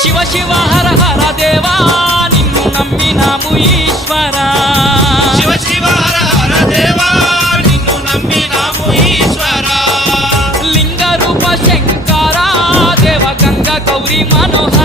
శివ శివ హర హర దేవా నిన్ను నమ్మినాము ఈశ్వరా శివ శివ హర హర దేవా నిన్ను నమ్మినాము ఈశ్వరా లింగ రూప శంకరా దేవ గంగా గౌరీ మనోహర